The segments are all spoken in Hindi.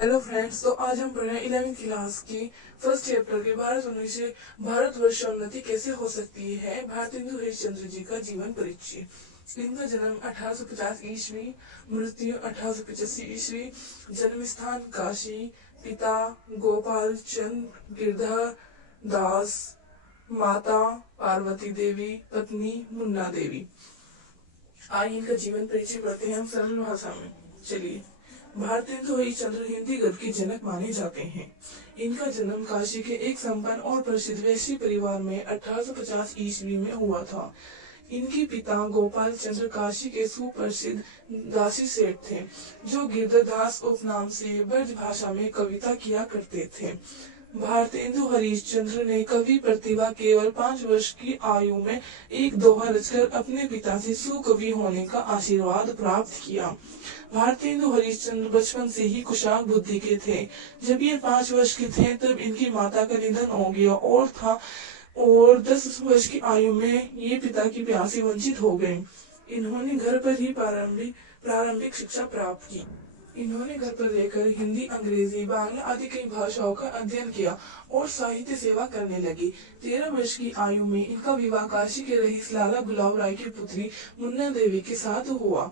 हेलो फ्रेंड्स, तो आज हम पढ़ रहे हैं 11वीं क्लास की फर्स्ट चैप्टर के भारत उन्नीस से भारतवर्ष उन्नति कैसे हो सकती है, भारतेंदु हरिश्चंद्र जी का जीवन परिचय। इनका जन्म 1850 ईस्वी, मृत्यु 1885 ईस्वी। जन्म स्थान काशी। पिता गोपाल चंद गिरधर दास, माता पार्वती देवी, पत्नी मुन्ना देवी। आइए इनका जीवन परिचय पढ़ते हैं हम सरल भाषा में। चलिए, भारतेंदु हरिश्चंद्र हिंदी गद्य के जनक माने जाते हैं। इनका जन्म काशी के एक संपन्न और प्रसिद्ध वैश्य परिवार में 1850 ईस्वी में हुआ था। इनके पिता गोपाल चंद्र काशी के सुप्रसिद्ध दासी सेठ थे, जो गिरधरदास उपनाम से ब्रज भाषा में कविता किया करते थे। भारतेंदु हरिश्चंद्र ने कवि प्रतिभा केवल 5 वर्ष की आयु में एक दोहा रचकर अपने पिता से सुकवि होने का आशीर्वाद प्राप्त किया। भारतेंदु हरिश्चंद्र बचपन से ही कुशाग्र बुद्धि के थे। जब ये 5 वर्ष के थे तब इनकी माता का निधन हो गया और 10 वर्ष की आयु में ये पिता की प्यार से वंचित हो गए। इन्होंने घर पर ही प्रारंभिक शिक्षा प्राप्त की। इन्होंने घर पर रहकर हिंदी, अंग्रेजी, बांग्ला आदि कई भाषाओं का अध्ययन किया और साहित्य सेवा करने लगी। 13 वर्ष की आयु में इनका विवाह काशी के रईस लाला गुलाब राय की पुत्री मुन्ना देवी के साथ हुआ।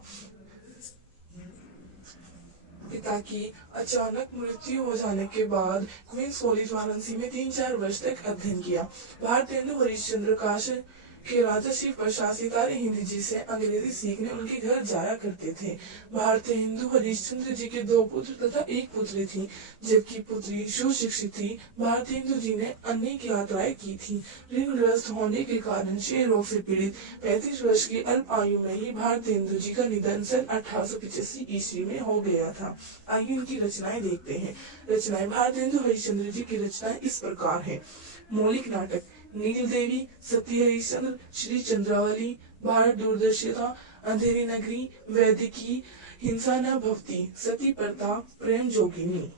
पिता की अचानक मृत्यु हो जाने के बाद क्वींस कॉलेज वाराणसी में 3-4 वर्ष तक अध्ययन किया। भारतेंदु हरिश्चंद्र काशी के राजा शिव प्रशासित हिंदी जी से अंग्रेजी सीखने उनके घर जाया करते थे। भारतेंदु हरिश्चंद्र जी के 2 पुत्र तथा 1 पुत्री थी, जबकि पुत्री सुशिक्षित थी। भारतेंदु जी ने अनेक यात्राएं की थी। ऋणग्रस्त होने के कारण क्षय रोग से पीड़ित 35 वर्ष की अल्प आयु में ही भारतेंदु जी का निधन सन 1885 ईस्वी में हो गया था। आइए इनकी रचनाएं देखते हैं। रचनाएं भारतेंदु हरिश्चंद्र जी की रचनाएं इस प्रकार है। मौलिक नाटक नील देवी, सत्य हरिश्चंद्र, श्री चंद्रावली, भारत दूरदर्शिता, अंधेरी नगरी, वैदिकी, हिंसा न भवती, सती प्रथा, प्रेम जोगिनी।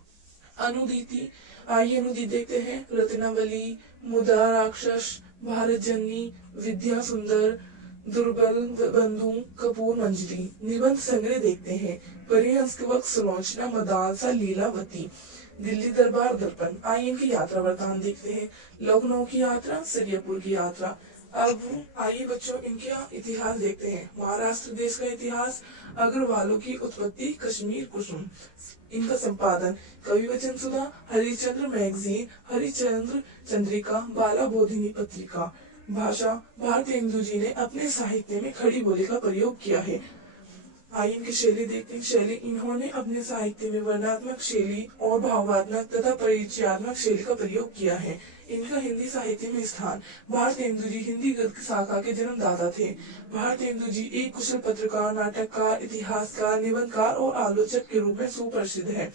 अनुदिति, आइए अनुदित देखते हैं। रत्नावली, मुदा राक्षस, भारत जननी, विद्या सुंदर, दुर्बल बंधु, कपूर मंजरी। निबंध संग्रह देखते हैं। परिहंस सुलोचना, मदालसा, लीलावती, दिल्ली दरबार दर्पण। आइए इनकी यात्रा वृतांत देखते हैं। लखनऊ की यात्रा, सरियापुर की यात्रा। अब आइए बच्चों इनके इतिहास देखते हैं। महाराष्ट्र देश का इतिहास, अग्रवालों की उत्पत्ति, कश्मीर कुसुम। इनका संपादन कवि वचन सुधा, हरिश्चंद्र मैगजीन, हरिश्चंद्र चंद्रिका, बाला बोधिनी पत्रिका। भाषा, भारतेंदु जी ने अपने साहित्य में खड़ी बोली का प्रयोग किया है। आइए इनकी शैली देखते हैं। शैली, इन्होंने अपने साहित्य में वर्णनात्मक शैली और भावात्मक तथा परिचयात्मक शैली का प्रयोग किया है। इनका हिंदी साहित्य में स्थान। भारतेंदु जी हिंदी गद्य शाखा के जन्मदाता थे। भारतेंदु जी एक कुशल पत्रकार, नाटककार, इतिहासकार, निबंधकार और आलोचक के रूप में सुप्रसिद्ध है।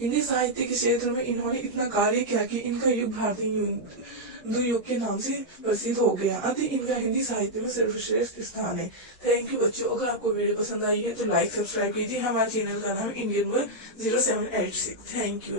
हिंदी साहित्य के क्षेत्र में इन्होंने इतना कार्य किया कि इनका युग भारतीय युग के नाम से प्रसिद्ध हो गया। अतः इनका हिंदी साहित्य में सर्वश्रेष्ठ स्थान है। थैंक यू बच्चों। अगर आपको वीडियो पसंद आई है तो लाइक सब्सक्राइब कीजिए। हमारे चैनल का नाम इंडियन 0786। Thank you.